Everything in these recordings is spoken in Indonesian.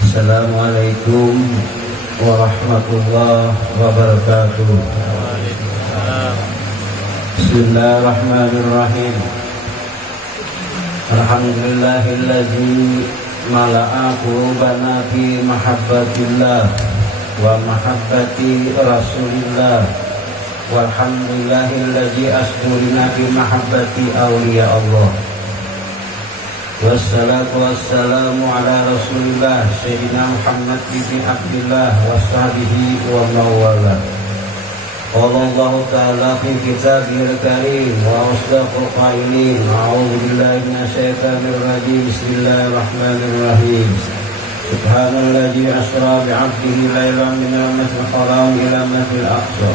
Assalamualaikum warahmatullahi wabarakatuh. Bismillahirrahmanirrahim. Alhamdulillahilladzi mala'a qulubana fi mahabbatillah wa mahabbati rasulillah. Walhamdulillahilladzi asdurina fi mahabbati awliya Allah. Wassalatu wassalamu ala rasulillah Sayyidina Muhammad bin Abdillah wa sahbihi wa mawala. Qala Allah ta'ala fi kitabihil karim wa asdaqul qailin. A'udzu billahi minasyaitonir rajim. Bismillahirrahmanirrahim. Subhanalladzi asra bi'abdihi lailan minal masjidil haram ila masjidil aqsa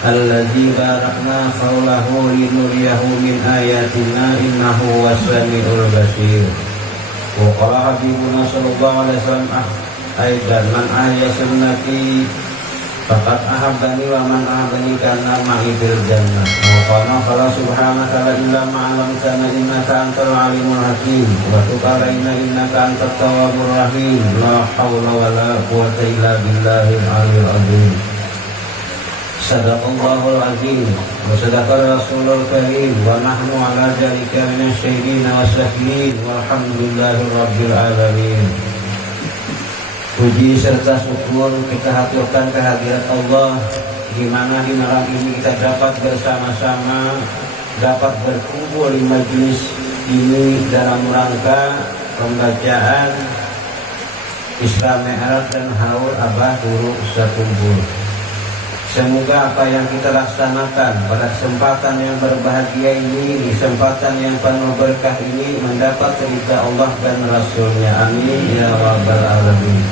alladzi barakna hawlahu linuriyahu min ayatina innahu was-sami'ul basir. Wa qala habibuna sallallahu alaihi wasallam aidan man ahya sunnati faqad ahabbani wa man ahabbani kana ma'i fil jannah. Wa qala subhanaka la ilaha illa anta innaka antal alimul hakim wa tub alaina innaka antat tawwabur rahim. La haula wa la quwwata illa billahil aliyyil azim. Sadaqallahul azim wa sadaqa rasulul karim wa nahnu ala dzalika minasyahidin wa syakirin walhamdulillahi rabbil alamin. Puji serta syukur kita haturkan kehadirat Allah, di mana di malam ini kita dapat bersama-sama, dapat berkumpul di majelis ini dalam rangka pembacaan Isra Mi'raj dan Haul Abah Guru Ustaz Kumpul. Semoga apa yang kita laksanakan pada kesempatan yang berbahagia ini, kesempatan yang penuh berkah ini, mendapat ridha Allah dan Rasulnya. Amin ya rabbal alamin.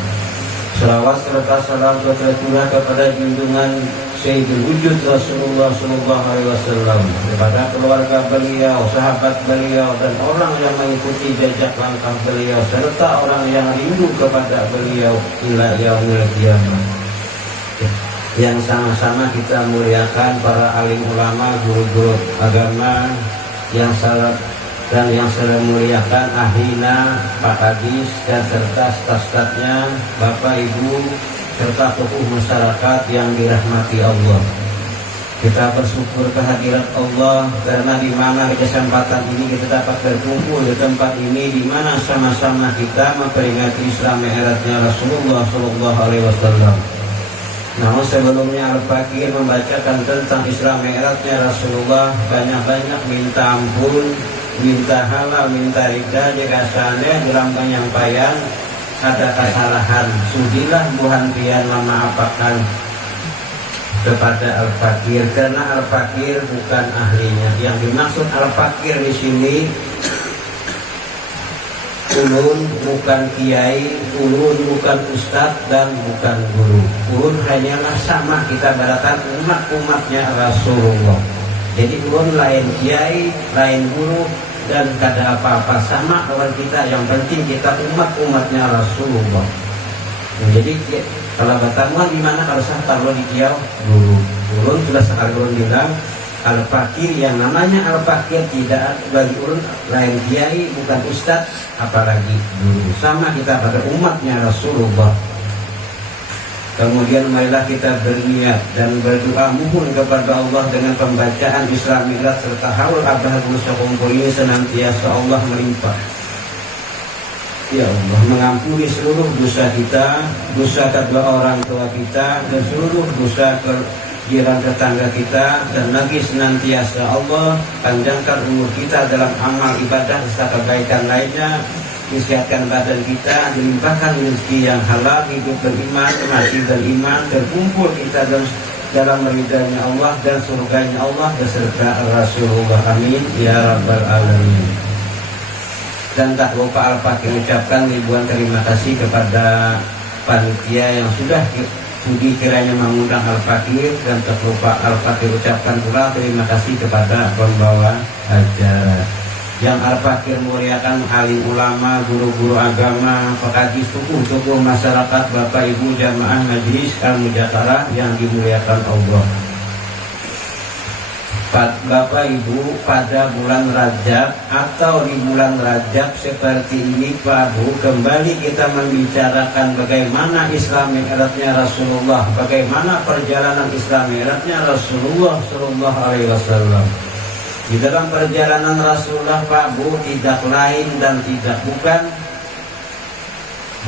Salawat serta salam tercurah kepada junjungan Sayyidul Wujud Rasulullah sallallahu alaihi wasallam, kepada keluarga beliau, sahabat beliau, dan orang yang mengikuti jejak langkah beliau, serta orang yang rindu kepada beliau ila yaumil qiyamah. Yang sama-sama kita muliakan para alim ulama, guru-guru agama yang salat dan yang saya muliakan ahlina, Pak Kadis dan serta staf-stafnya, Bapak Ibu serta tokoh masyarakat yang dirahmati Allah. Kita bersyukur kehadirat Allah karena di mana di kesempatan ini kita dapat berkumpul di tempat ini, di mana sama-sama kita memperingati Isra Mi'rajnya Rasulullah sallallahu alaihi wasallam. Namun sebelumnya Al-Fakir membacakan tentang Isra Mi'rajnya Rasulullah, banyak-banyak minta ampun, minta halal, minta ridha jika sana dalam penyampaian ada kesalahan. Sudilah Tuhan pian memaafkan kepada Al-Fakir, karena Al-Fakir bukan ahlinya. Yang dimaksud Al-Fakir di sini, ulun bukan kiai, ulun bukan ustadz dan bukan guru. Ulun hanyalah sama kita baratan umat-umatnya Rasulullah. Jadi ulun lain kiai, lain guru, dan kada apa-apa, sama dengan kita. Yang penting kita umat-umatnya Rasulullah. Nah, jadi kalau bertamuan di mana kalau sah taruh di kiau guru. Ulun sudah sekali ulun bilang, Al-Fakir yang namanya Al-Fakir tidak bagi ulun lain kiai, bukan ustadz, apalagi guru. Sama kita pada umatnya Rasulullah. Kemudian marilah kita berniat dan berdoa mohon kepada Allah dengan pembacaan Isra Mi'raj serta Haul Abah Guru Kumpul ini senantiasa Allah melimpah. Ya Allah, mengampuni seluruh dosa kita, dosa kedua orang tua kita, dan seluruh dosa jiran tetangga kita, dan lagi senantiasa Allah panjangkan umur kita dalam amal ibadah serta kebaikan lainnya, disehatkan badan kita, dilimpahkan rezeki yang halal, hidup beriman, mati beriman, terkumpul kita dalam ridhanya Allah dan surganya Allah beserta Rasulullah. Amin ya rabbal alamin. Dan tak lupa Al-Fakir ucapkan ribuan terima kasih kepada panitia yang sudah sudi kiranya mengundang Al-Fakir, dan tak lupa Al-Fakir ucapkan pula terima kasih kepada pembawa acara. Yang Al-Fakir muliakan alim ulama, guru-guru agama, pekadis, tokoh-tokoh masyarakat, Bapak Ibu jamaah majelis Al-Mujakarah yang dimuliakan Allah. Bapak Ibu, pada bulan Rajab atau di bulan Rajab seperti ini Pak Bu, kembali kita membicarakan bagaimana Isra Mi'rajnya Rasulullah, bagaimana perjalanan Isra Mi'rajnya Rasulullah Sallallahu Alaihi Wasallam. Di dalam perjalanan Rasulullah Pak Bu, tidak lain dan tidak bukan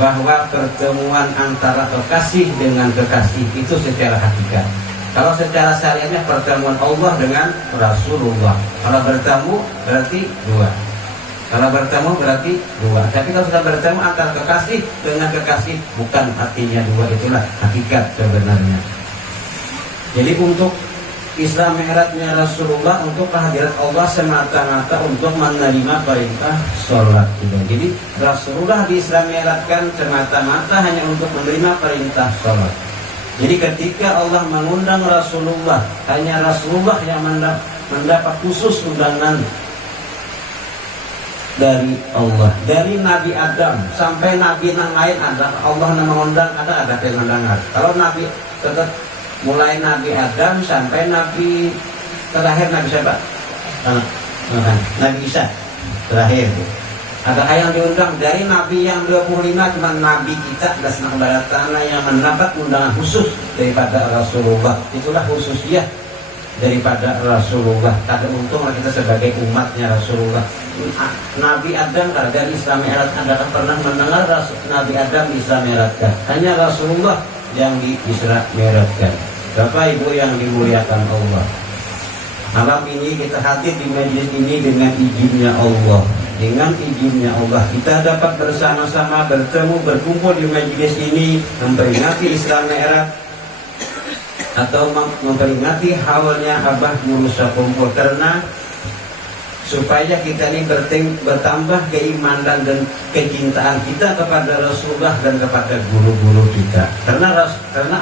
bahwa pertemuan antara kekasih dengan kekasih itu secara hakikat. Kalau secara syariatnya pertemuan Allah dengan Rasulullah. Kalau bertemu berarti dua. Kalau bertemu berarti dua. Tapi kalau sudah bertemu antara kekasih dengan kekasih, bukan artinya dua, itulah hakikat sebenarnya. Jadi untuk Isra Mi'rajnya Rasulullah, untuk kehadirat Allah semata-mata untuk menerima perintah sholat. Jadi Rasulullah di Isra Mi'rajkan semata-mata hanya untuk menerima perintah sholat. Jadi ketika Allah mengundang Rasulullah, hanya Rasulullah yang mendapat khusus undangan dari Allah. Dari Nabi Adam sampai Nabi yang lain ada Allah yang mengundang, ada yang mendengar. Kalau Nabi tetap mulai Nabi Adam sampai Nabi terakhir, Nabi siapa? Nabi Isa terakhir. Ada yang diundang dari Nabi yang 25, cuma Nabi kita Dasna Tanah yang mendapat undangan khusus daripada Rasulullah. Itulah khususnya daripada Rasulullah. Kada untung kita sebagai umatnya Rasulullah. Nabi Adam dari Isra Mi'raj, Anda pernah mendengar Nabi Adam di Isra Mi'raj? Hanya Rasulullah yang di Isra Mi'rajkan. Bapak Ibu yang dimuliakan Allah, malam ini kita hadir di majelis ini dengan izinnya Allah. Dengan izinnya Allah kita dapat bersama-sama bertemu, berkumpul di majelis ini, memperingati Isra Mi'raj atau memperingati haulnya Abah Murusa kumpul, karena supaya kita ini bertambah keimanan dan kecintaan kita kepada Rasulullah dan kepada guru-guru kita. Karena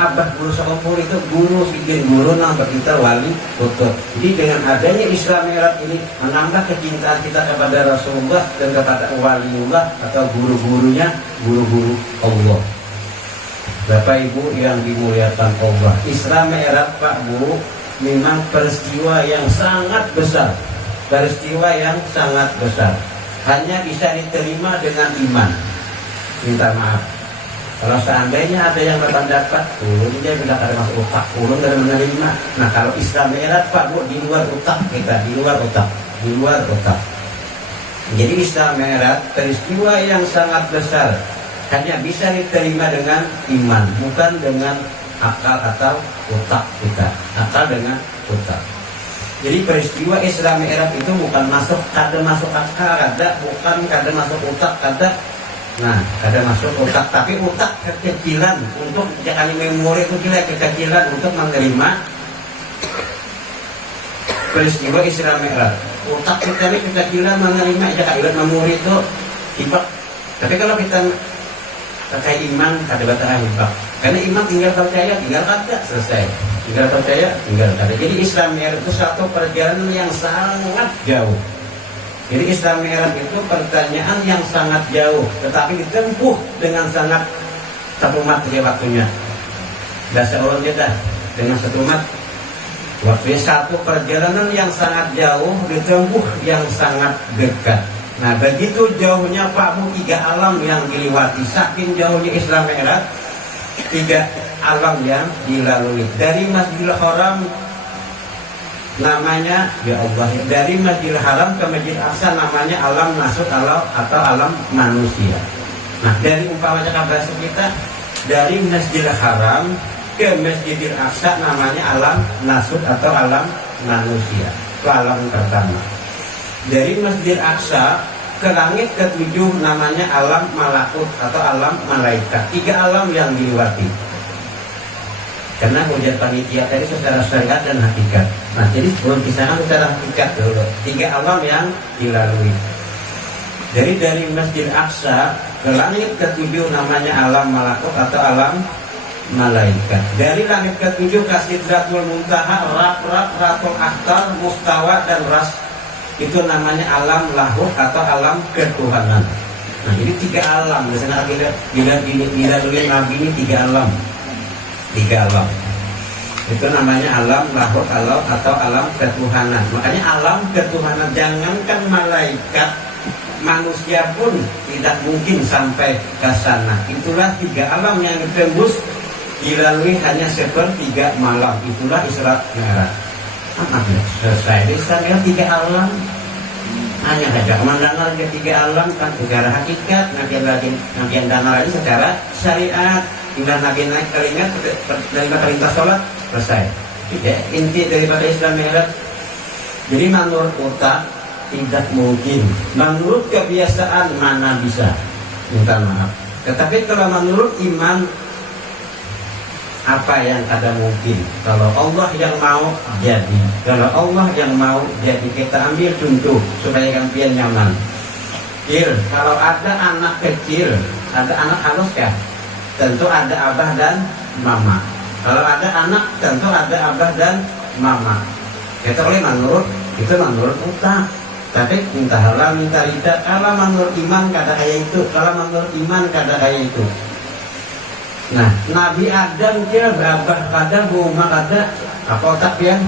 Abah Murusa kumpul itu guru bikin guru, nambah kita wali tutur. Jadi dengan adanya Isra Mi'raj ini menambah kecintaan kita kepada Rasulullah dan kepada waliullah atau guru-gurunya, guru-guru Allah. Bapak Ibu yang dimuliakan Allah, Isra Mi'raj Pak Bu memang peristiwa yang sangat besar. Peristiwa yang sangat besar, hanya bisa diterima dengan iman. Minta maaf kalau seandainya ada yang berpendapat ulun dia bilang ada masuk otak, ulun dari menerima. Nah kalau Isra Mi'raj Pak Bu di luar otak kita, di luar otak. Jadi Isra Mi'raj peristiwa yang sangat besar, hanya bisa diterima dengan iman, bukan dengan akal atau otak kita. Akal dengan otak. Jadi peristiwa Isra Mi'raj itu bukan kada masuk akal, kada masuk otak, kada masuk otak, tapi otak kekecilan untuk jangan memori itu kekecilan untuk menerima peristiwa Isra Mi'raj. Otak kita ini kekecilan menerima, jangan memori itu tiba. Tapi kalau kita terkait iman, kada batal hibah. Karena iman tinggal percaya, tinggal kada, selesai. Tinggal percaya, tinggal kada. Jadi Isra Mi'raj itu satu perjalanan yang sangat jauh. Jadi Isra Mi'raj itu pertanyaan yang sangat jauh, tetapi ditempuh dengan sangat satu mat saja waktunya. Dasar orang kita dengan satu mat waktunya, satu perjalanan yang sangat jauh ditempuh yang sangat dekat. Nah begitu jauhnya Pak Bu, 3 alam yang dilewati, saking jauhnya Isra Mi'raj, 3 alam yang dilalui. Dari Masjidil Haram namanya ya Allah, dari Masjidil Haram ke Masjid Aqsa namanya alam nasut atau alam manusia. Nah dari umpamanya bahasa kita, dari Masjidil Haram ke Masjidil Aqsa namanya alam nasut atau alam manusia. Itu alam pertama. Dari Masjidil Aqsa ke langit ke-7 namanya alam malakut atau alam malaikat. 3 alam yang dilewati. Karena hujat panitia tadi secara syariat dan hakikat. Nah jadi sebelum kisahkan secara hakikat dulu, 3 alam yang dilalui. Jadi dari Masjid Aqsa ke langit ke-7 namanya alam malakut atau alam malaikat. Dari langit ke-7 ke Sidratul Muntaha, Ratul Akhtar, Mustawa dan Ras, itu namanya alam lahut atau alam ketuhanan. Nah jadi 3 alam. Biasanya bila Nabi ini 3 alam. 3 alam. Itu namanya alam lahut alam atau alam ketuhanan. Makanya alam ketuhanan, jangankan malaikat, manusia pun tidak mungkin sampai ke sana. Itulah 3 alam yang ditembus dilalui hanya sepertiga malam. Itulah Isra Mi'raj. Selesai Isra Mi'raj 3 alam. Hanya saja pemandangan ke 3 alam kan secara hakikat, nabian dangar lagi secara syariat. Hingga Nabi naik keringat dari perintah sholat selesai. Ya, inti daripada Isra Mi'raj. Jadi menurut otak tidak mungkin, menurut kebiasaan mana bisa, minta maaf. Tetapi kalau menurut iman, apa yang ada mungkin? Kalau Allah yang mau jadi, kalau Allah yang mau jadi. Kita ambil contoh supaya kalian nyaman. Kalau ada anak kecil, ada anak halus kah? Tentu ada abah dan mama. Kalau ada anak, tentu ada abah dan mama. Kita oleh menurut, itu menurut otak. Tapi minta halal, minta tidak. Kalau menurut iman kada kayak itu. Kalau menurut iman kada kayak itu. Nah, Nabi Adam dia berabah kada, buma kada. Apa otak dia?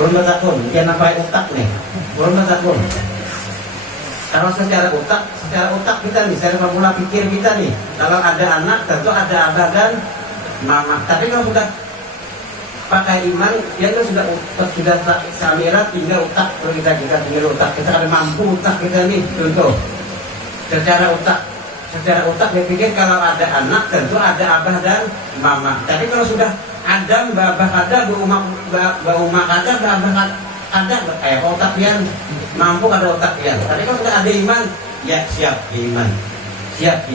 Belum bertakun. Dia nampai otak nih. Belum bertakun. Kalau secara otak kita nih, secara formula pikir kita nih, kalau ada anak tentu ada abah dan mama. Tapi kalau sudah pakai iman, ya itu sudah tak samira, tinggal otak. Kalau kita tinggal otak, kita ada mampu otak kita nih, contoh. Secara otak dia pikir kalau ada anak tentu ada abah dan mama. Tapi kalau sudah Adam, babah ada, bauma ada, babah ada, kayak otak yang mampu ada otak yang. Tapi kalau sudah ada iman, ya siap iman, siap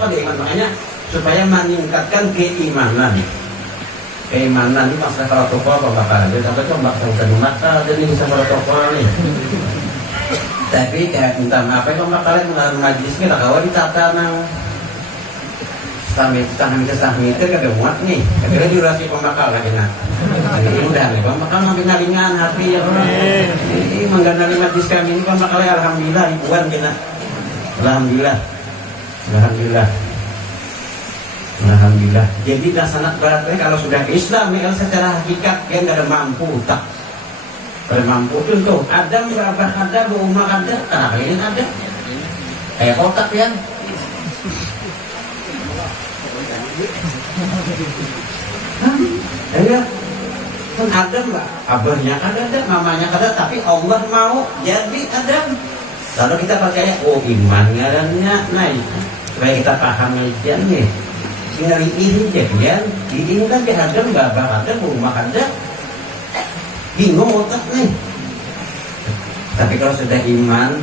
ada iman. Makanya supaya meningkatkan keimanan ini masalah kalau toko apa bakal ada. Sampai coba saya mata dan ini bisa kalau toko nih. Tapi kayak minta maaf kalau kalian melalui majlis kita kawan ditata nang sampai itu kada muat nih. Akhirnya durasi pembakal lagi nak. Ini udah nih pembakal makin ringan hati ya orang. Ini menggandali majlis kami ini pembakalnya alhamdulillah ribuan kena. Alhamdulillah. Jadi sangat beratnya kalau sudah ke Islam ya secara hakikat yang tidak ada mampu tak. Bermampu contoh Adam berabah ada, berumah ada, karena ini ada. Kayak kotak ya. Ya, kan Adam lah, abahnya ada, mamanya ada, tapi Allah mau jadi Adam. Lalu kita percaya, oh iman ngarannya naik. Supaya kita pahami dia nih. Ngeri ini jadian, ini kan dia Adam, babah ada, rumah ada. Bingung otak nih. Tapi kalau sudah iman,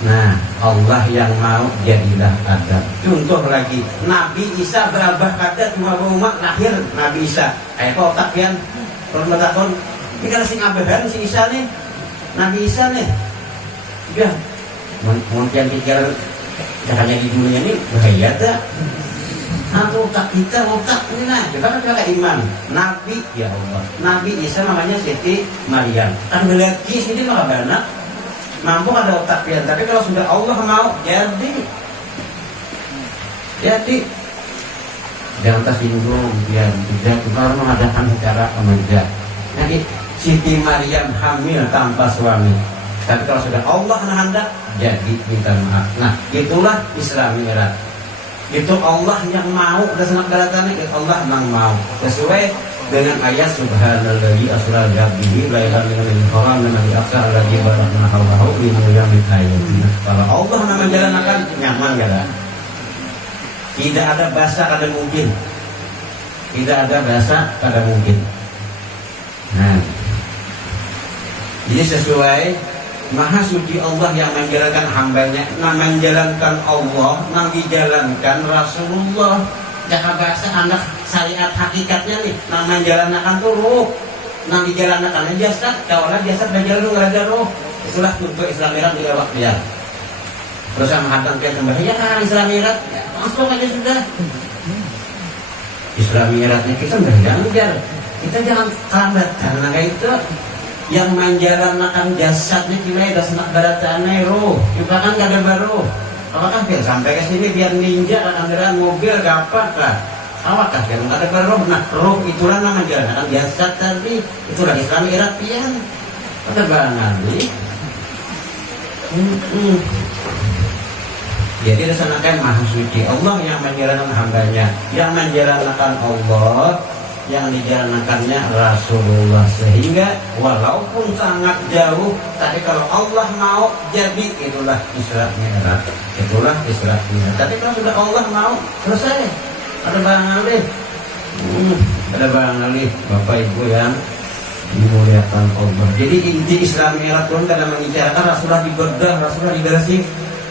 nah Allah yang mau jadilah Adam. Contoh lagi, Nabi Isa berabah kada cuma rumah lahir Nabi Isa. Kayak otak yang tahun. Ini kalau sing abahan si Isa nih, Nabi Isa nih. Ya, mungkin pikir hanya di dunia ini bahaya tak? Atau otak kita otak ini nah, kita kan pakai iman. Nabi ya Allah, Nabi Isa namanya Siti Maryam. Kan melihat kis ini mah banyak. Mampu ada otak pian, tapi kalau sudah Allah mau jadi jangan tersinggung pian, tidak kalau mengadakan secara kemeja. Jadi Siti Maryam hamil tanpa suami, tapi kalau sudah Allah hendak jadi minta maaf. Nah itulah Isra Mi'raj. Itu Allah yang mau, dan sangat balatannya Allah yang mau sesuai dengan ayat subhanalladzi asra bihi lailan minal haram minal aqsa alladzi barakna hawlahu li nuriyamit ayatina. Kalau Allah nama jalan akan nyaman ya. Tidak ada bahasa kada mungkin. Tidak ada bahasa kada mungkin. Nah, jadi sesuai Maha suci Allah yang menjalankan hambanya, menjalankan Allah, dijalankan Rasulullah. Jangan bahasa anak syariat hakikatnya nih, menjalankan tuh roh, dijalankan jasad, kawalan jasad berjalan lu ada roh. Itulah untuk Isra Mi'raj juga waktu ya. Terus yang menghadang dia kembali ya Isra Mi'raj, ya, langsung aja sudah. Isra Mi'rajnya kita berjalan, kita jangan terlambat karena kayak itu. Yang menjalankan jasadnya kita udah senak baratannya roh, juga kan gak ada baru. Apakah biar sampai ke sini biar ninja kendaraan mobil gampang lah. awakah yang ada roh. Nah roh itulah nama jalan biasa tadi itulah Islam Irapian ada banget nih. Jadi disanakan maha suci Allah yang menjalankan hambanya, yang menjalankan Allah, yang dijalankannya Rasulullah, sehingga walaupun sangat jauh tapi kalau Allah mau jadi itulah Isra Mi'raj, itulah Isra Mi'raj. Tapi kalau sudah Allah mau selesai, ada banget ada banget Bapak Ibu yang dimuliakan Allah. Jadi inti Isra Mi'raj pun kadang membicarakan Rasulullah dibedah, Rasulullah dibersih,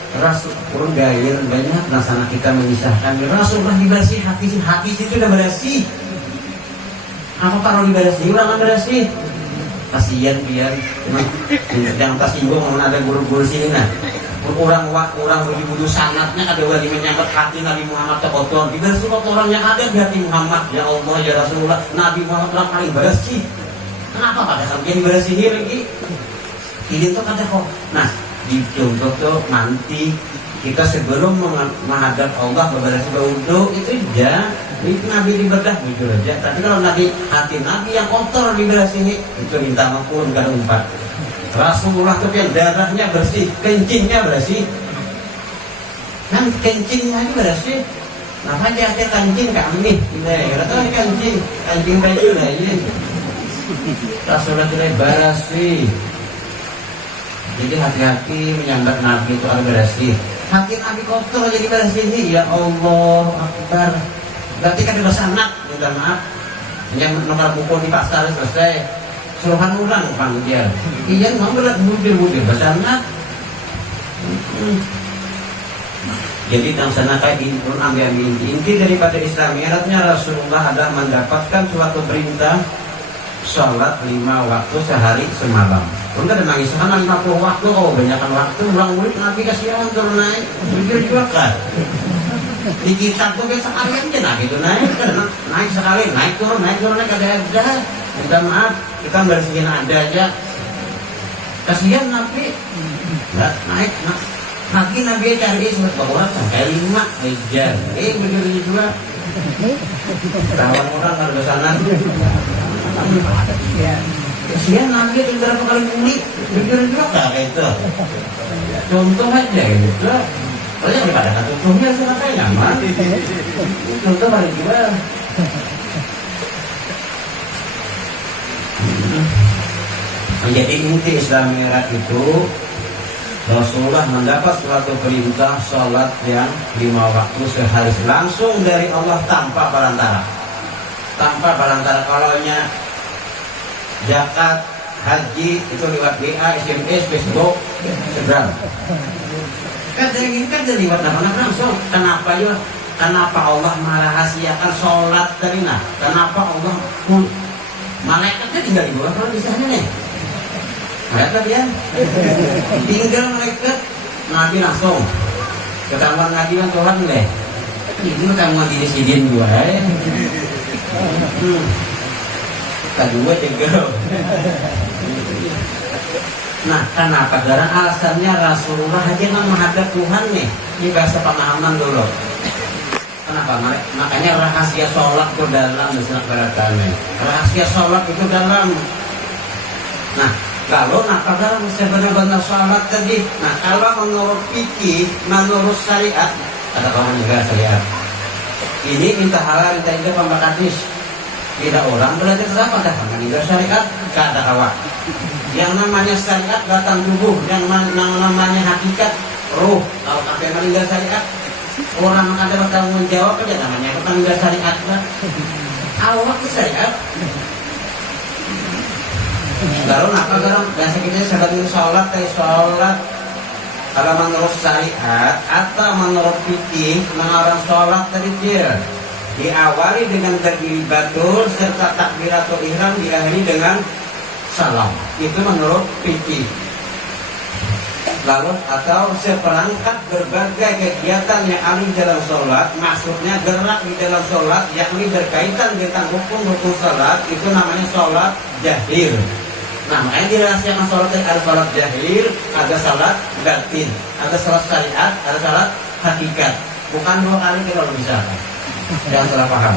Rasul pun gair banyak nasana kita memisahkan Rasulullah dibersih, hati itu udah bersih. Apa kalau dibersih ulang bersih? Kasihan biar yang tersinggung ada guru-guru sini nah. Orang begitu sangatnya ada lagi menyangkut hati Nabi Muhammad terkotor. Dibersih kotoran yang ada di hati Muhammad. Ya Allah ya Rasulullah, Nabi Muhammad yang paling bersih. Kenapa padahal dia dibersihin lagi? Ini tuh kata kok. Nah, di contoh tuh nanti kita sebelum menghadap Allah beberapa wudhu itu ya itu Nabi dibedah jujur aja. Tapi kalau Nabi hati Nabi yang kotor dibersihin itu minta ampun kada umpat. Rasulullah tuh yang darahnya bersih, kencingnya bersih, kan kencingnya aja bersih. Nah aja kencing kami, ini atau kencing baju lain. Rasulullah itu bersih. Jadi hati-hati menyambat Nabi itu ada bersih. Hati Nabi kotor jadi bersih ini, ya Allah Akbar. Berarti kan dosa anak, minta maaf. Yang nomor pukul di pasar selesai. Suruhan ulang panggil. Iya mau berat mudir bahasa anak. Jadi dalam sana kayak ini pun ambil inti daripada Islam Mi'rajnya Rasulullah adalah mendapatkan suatu perintah sholat 5 waktu sehari semalam. Pun ada nangis sana 50 waktu, oh banyakkan waktu ulang murid Nabi kasihan turun naik, mikir juga kan. Di kitab tuh biasa sekali aja Nabi itu naik sekali, naik turun ada. Minta maaf, kita bersihin ada aja. Kasihan Nabi, naik. Nanti Nabi cari sempat orang sampai 5 aja. Begitu juga. Kawan orang kalau ke sana. Kasihan Nabi itu berapa kali mulik, begitu juga kayak itu. Contoh aja gitu. Kalau yang daripada contohnya siapa yang nyaman? Contoh paling juga. Menjadi inti Islam Mi'raj itu Rasulullah mendapat suatu perintah sholat yang 5 waktu sehari langsung dari Allah tanpa perantara. Kalau zakat, haji itu lewat WA, SMS, Facebook, Instagram. Kan jadi lewat apa langsung. Kenapa Allah merahasiakan sholat tadi nah? Kenapa Allah malaikatnya tinggal di bawah kalau di sana nih? Malaikat ya, tinggal malaikat Nabi langsung ketahuan Nabi kan Tuhan deh. Itu kamu diri sidin gua kedua juga. Nah kenapa? Karena alasannya Rasulullah aja menghadap Tuhan nih. Ini bahasa pemahaman dulu. Kenapa? Makanya rahasia sholat itu dalam rahasia sholat itu dalam. Nah kalau dalam sebenarnya sholat tadi. Nah kalau menurut fikih, menurut syariat, ada orang juga syariat. Ini minta halal, minta indah pembakadis. Tidak orang belajar apa dah? Meninggal syariat, gak ada awak. Yang namanya syariat batang tubuh, yang namanya hakikat ruh. Kalau sampai meninggal syariat, orang ada bertanggung jawab aja namanya meninggal syariat. Awak itu syariat. Lalu kalau biasa kita sebagai sholat, kalau menurut syariat atau menurut fikih, mengarang sholat tadi dia diawali dengan takbiratul serta takbiratul ihram diakhiri dengan salam. Itu menurut fikih. Lalu atau seperangkat berbagai kegiatan yang ada di dalam sholat, maksudnya gerak di dalam sholat, yakni berkaitan dengan hukum-hukum sholat, itu namanya sholat jahir. Nah makanya dirahasiakan sholat ada sholat jahir, ada sholat batin, ada sholat syariat, ada sholat hakikat. Bukan 2 kali kalau misalkan. Jangan salah paham.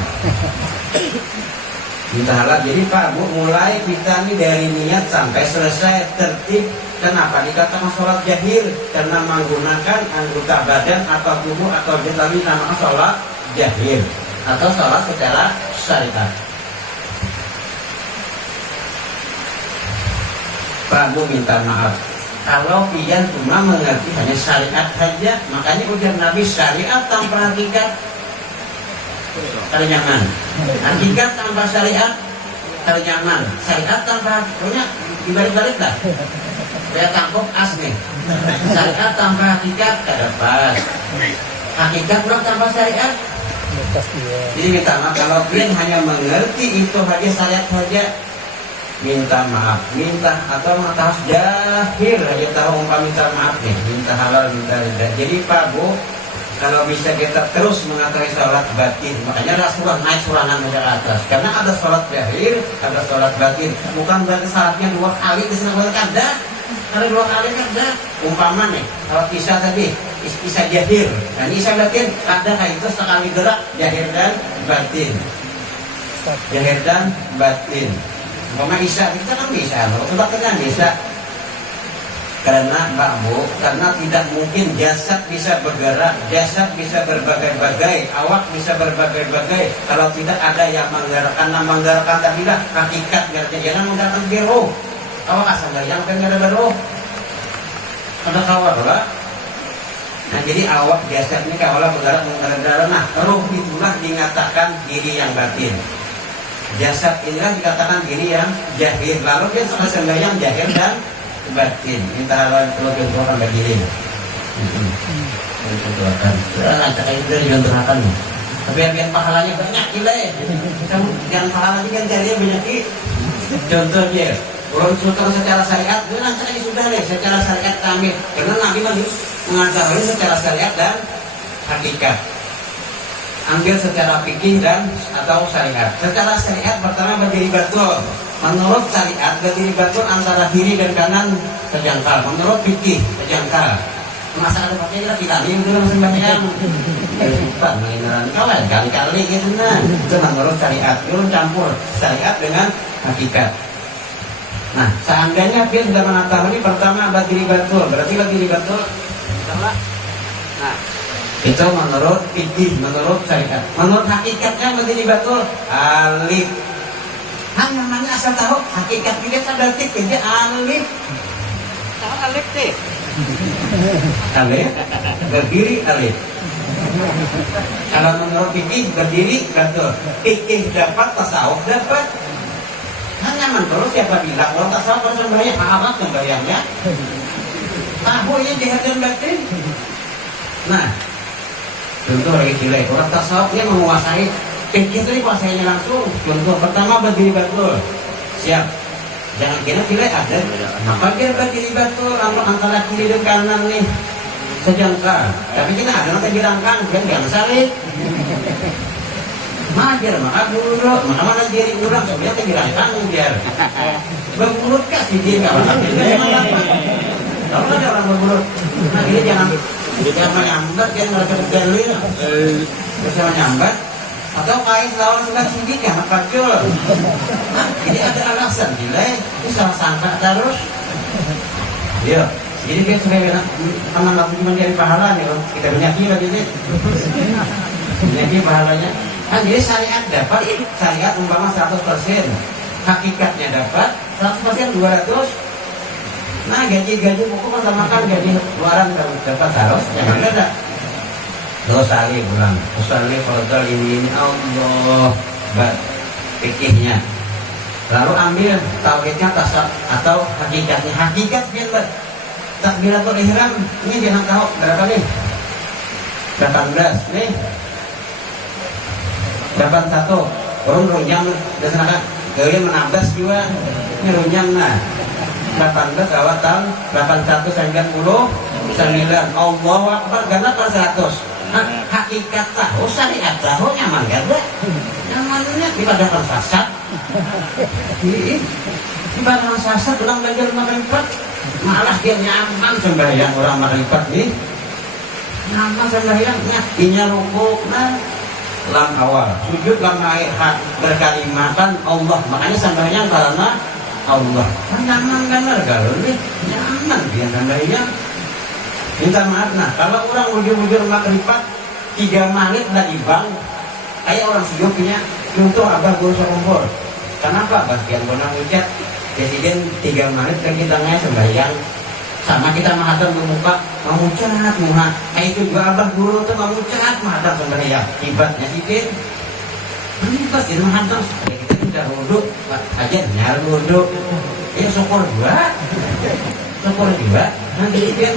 Minta halal. Jadi Pak Bu, mulai kita nih dari niat sampai selesai tertib. Kenapa dikatakan sholat jahir? Karena menggunakan anggota badan atau tubuh atau jasad nama sholat jahir atau sholat secara syariat. Pak Bu minta maaf kalau pian cuma mengerti hanya syariat saja, makanya ujar Nabi syariat tanpa hakikat kalau nyaman, hakikat tanpa syariat kalau nyaman, syariat tanpa hakikatnya dibalik-balik lah. Saya tangkap as nih, syariat tanpa hakikat tidak pas, hakikat pula tanpa syariat. Jadi minta maaf kalau pian hanya mengerti itu hanya syariat saja, minta maaf, minta atau harus jahil aja tahu minta maaf nih, minta halal, minta rida. Jadi Pak Bu, kalau bisa kita terus mengetahui sholat batin, makanya Rasulullah naik surangan ke atas, karena ada sholat jahil, ada sholat batin. Bukan berarti salatnya 2 kali disebut kada, ada 2 kali kada. Umpama nih, kalau isya tadi, isya jahil, dan isya batin, kada itu sekali gerak jahil dan batin, jahil dan batin. Umpama isya kita kan bisa, loh, coba kan bisa. Karena Pak Bu, karena tidak mungkin jasad bisa bergerak, jasad bisa berbagai-bagai, awak bisa berbagai-bagai. Kalau tidak ada yang menggerakkan, nah menggerakkan tadilah hakikat, jangan menggerakkan biru. Awak asal yang pengen ada biru, ada kawal lah. Nah jadi awak jasad ini kawalah menggerak. Nah ruh itulah dikatakan diri yang batin. Jasad inilah dikatakan diri yang jahil. Lalu dia sembahyang jahil dan batin. Minta halal kalau contohkan bagi diri. Contohkan. Nanti kayak itu contohkan. Tapi yang pahalanya banyak gila ya. Kamu yang pahalanya kan jadinya banyak i. Contoh dia. Kalau contoh secara syariat, nanti lagi sudah deh secara syariat kami. Karena Nabi mengajari secara syariat dan hakikat. Ambil secara fikih dan atau syariat. Secara syariat pertama berdiri betul. Menurut syariat berdiri betul antara kiri dan kanan sejangkal. Menurut fikih sejangkal. Masa ada pakai kita ini dulu masih banyak. Bukan mainan kawan kali-kali gitu nah. Itu menurut syariat. Dulu campur syariat dengan hakikat. Nah, seandainya dia sudah mengetahui pertama berdiri betul, berarti berdiri betul. Nah, itu menurut fikih, menurut syariat. Menurut hakikatnya berdiri betul alif. Namanya asal tahu hakikat dia sadar tik dia alif. Tahu alif teh. Alif berdiri alif. Kalau menurut fikih berdiri betul. Fikih dapat, tasawuf dapat. Nyaman terus siapa bilang kalau tasawuf harus membayar amat membayarnya. Tahu ya jahil dan batin. Nah, contoh lagi gila, orang tasawuf dia menguasai fikih itu dikuasainya langsung. Contoh pertama berdiri betul, siap. Jangan kira gila ada. Maka dia berdiri betul antara kiri dan kanan nih sejangkal. Tapi kita ada nanti dirangkang, jangan salib. Majar maka dulu, maka mana diri ulang sebenarnya dirangkang biar bermulut kasih dia nggak masak dia apa? Kalau ada orang bermulut, nah dia jangan menyambat, jangan merasa berdalil, bisa menyambat, atau kain lawan sebelah tinggi jangan pakul. Jadi ada alasan gila, itu salah sangka terus. Iya, jadi dia sebenarnya karena nggak cuma dari pahala nih, kita menyakiti lagi nih, menyakiti pahalanya. Kan jadi syariat dapat, syariat umpama 100%, hakikatnya dapat 100% 200. Nah gaji pokok sama kan gaji luaran dapat harus jangan ada. Dosa ali pulang, dosa ali fardal ini Allah fikihnya. Lalu ambil tauhidnya tasawuf atau hakikatnya. Hakikat biar takbiratul ihram ini jangan tahu berapa nih? 18 nih. 81 orang runyam dasarkan gaya menambah juga ini runyam nah 18 awal tahun 81 99 Allahu Akbar karena per 100 nah, hakikat tahu syariat tahu nyaman gak ada nyamannya dibadakan sasat dibadakan sasat ulang belajar makrifat malah dia nyaman sembahyang orang makrifat nih nyaman sembahyangnya inya rukuk nah lam awal, sujud lam hak berkalimatan Allah, makanya sambayang karena Allah. Nyaman kan kalau ini nyaman dia sambayang. Minta maaf, nah kalau orang ujur-ujur makrifat 3 menit lagi bang, kayak orang sejuknya contoh abah guru sekompor. Kenapa bagian bonang ucap presiden 3 menit kan kita ngaya sembahyang sama kita menghadap memuka mengucap muha. Itu juga abah guru tuh mengucap menghadap sembahyang. Ibaratnya sidin ibarat itu menghadap ya kita sudah wudhu aja nyar wudhu ya syukur juga nanti kan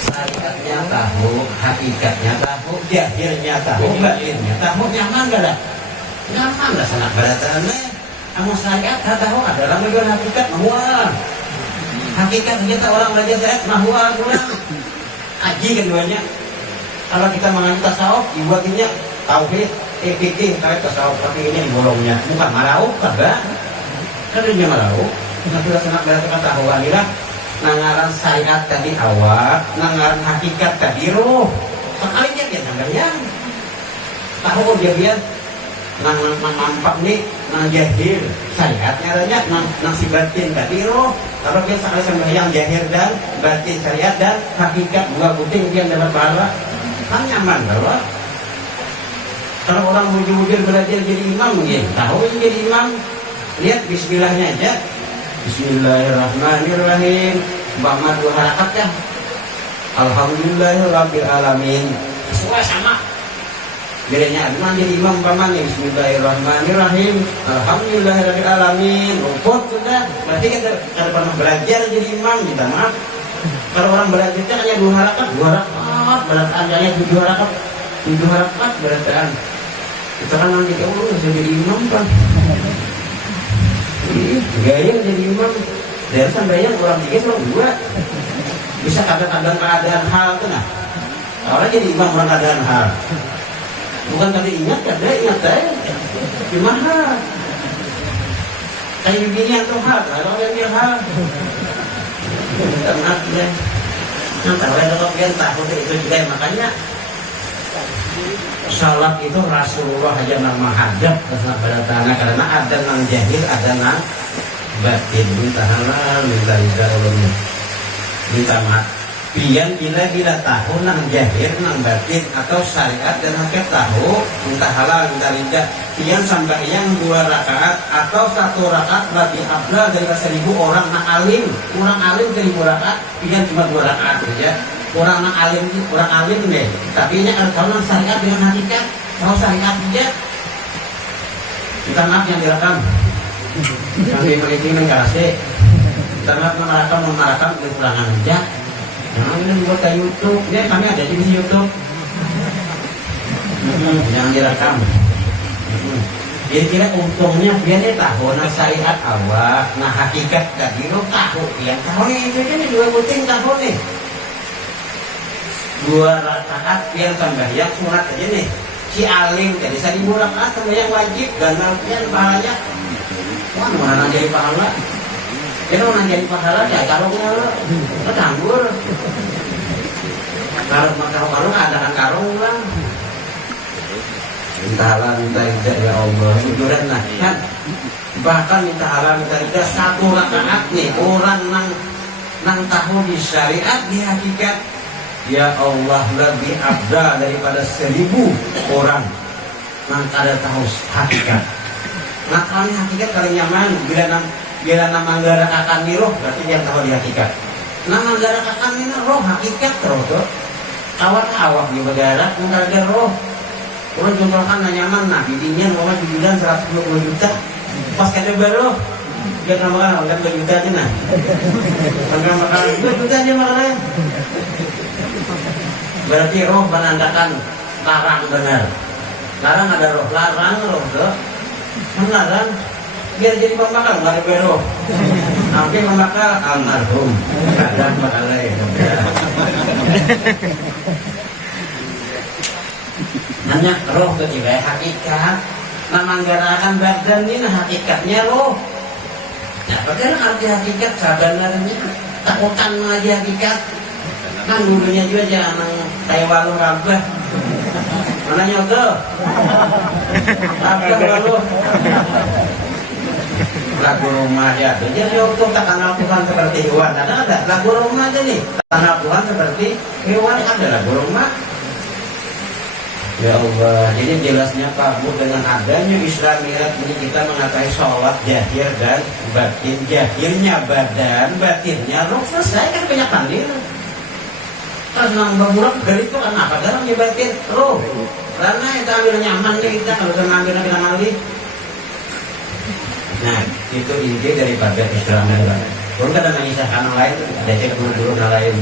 syariatnya tahu, hakikatnya tahu, jahilnya tahu, batinnya tahu, nyaman gak lah? Nyaman lah sanak beratannya. Kamu syariat tahu adalah megang hakikat mahua. Hakikat kita orang belajar syariat mahua pulang. Aji keduanya. Kalau kita menganut tasawuf, dibuatinya tauhid, fikih, kalau tasawuf tapi ini digolongnya bukan marau, kagak. Kan dia marau. Nah sudah sanak beratannya tahu anilah. Nangaran syariat tadi awak, nangaran hakikat tadi roh. Sekalinya dia sambayang. Tahu dia biar nang nampak nih, nang jahil syariatnya banyak, nang si batin tadi roh. Kalau dia sekali sambayang jahil dan batin syariat dan hakikat buah putih dia dapat pahala. Kan nyaman kalau. Kalau orang mujur-mujur belajar jadi imam, ya tahu jadi imam. Lihat bismillahnya aja. Bismillahirrahmanirrahim. Bama 2 harakat ya. Alhamdulillahirabbil alamin. Semua sama. Bedanya memang jadi imam umpamanya Bismillahirrahmanirrahim. Alhamdulillahirabbil alamin. Luput sudah. Berarti kan kalau pernah belajar jadi imam minta maaf. Kalau orang belajar hanya 2 harakat, 2 harakat berataan hanya 7 harakat. 7 harakat berataan. Kita kan nanti kalau bisa jadi imam kan. Gaya jadi imam dari sambayang orang 3 orang 2 bisa kadang-kadang keadaan hal tuh nah orang jadi imam orang keadaan hal bukan tadi ingat gimana kayak begini atau hal kalau yang hal tenang ya yang tahu kalau kalian takut itu juga makanya salat itu Rasulullah aja nama hadap pada tanah karena ada nang jahil ada nang batin minta halal minta ridha ulumnya minta maaf pian bila tahu nang jahil nang batin atau syariat dan hakikat tahu minta halal minta ridha pian sambayang 2 rakaat atau 1 rakaat lebih afdal dari 1000 orang nang alim 1000 rakaat pian cuma 2 rakaat saja. Orang alim deh, tapi ini harus tahu syariat dengan hakikat, tahu syariat aja. Kita maaf yang direkam, yang dimiliki mengkarasi, kita maaf memerakam kekurangan aja. Nah ini buat ke YouTube, ya kami ada di YouTube, yang direkam. Kira-kira untungnya dia tahu nah syariat awak, nah hakikat tadi lo tahu, yang tahu itu kan 2 penting tahu nih. 2 rakaat yang sambayang surat aja nih si alim jadi 1000 rakaat sambayang wajib ganal pian pahalanya wah mana jadi pahala dia mau jadi pahala ya kalau ketanggur kalau keadaan karung lah minta halal minta ridha ya Allah jujuran lah kan bahkan minta halal minta ridha 1 rakaat nih orang nang tahu di syariat di hakikat. Ya Allah lebih abda daripada 1000 orang yang ada tahu hakikat. Nah kalau hakikat kalau nyaman bila nama negara akan roh berarti dia tahu di hakikat. Nama negara akan roh hakikat terus tuh. Awak di negara negara roh. Orang contohkan nyaman nah bidinya mau jujuran 120 juta pas kada baru dia namakan orang 2 juta aja nah. Makan 2 juta aja makan. Berarti roh menandakan larang benar. Larang ada roh, larang roh tuh. Larang biar jadi pembakar nggak ada roh. Nanti pembakar almarhum. Kadang makalai. Hanya roh itu juga hakikat. Nama gerakan badan ini hakikatnya roh. Nah, bagaimana arti hakikat sebenarnya? Takutan aja hakikat. Kan dulunya juga jangan kayak warung rabah Mana nyogel? Apa lalu? Lagu rumah ya. Jadi untuk tak lakukan seperti hewan. Ada lagu rumah aja nih. Tak lakukan seperti hewan ada lagu rumah. Ya Allah, jadi jelasnya kabur dengan adanya Isra Mi'raj ini kita mengetahui sholat zahir dan batin. Zahirnya badan, batinnya roh, selesai kan banyak kandil. Terus nambah buruk dari itu kan apa? Dalam batin roh. Karena itu ambil nyaman nih kita kalau ngambil ngambil. Nah, itu inti daripada Isra Mi'raj. Kalau ada mengisahkan lain, ada cek dulu lain.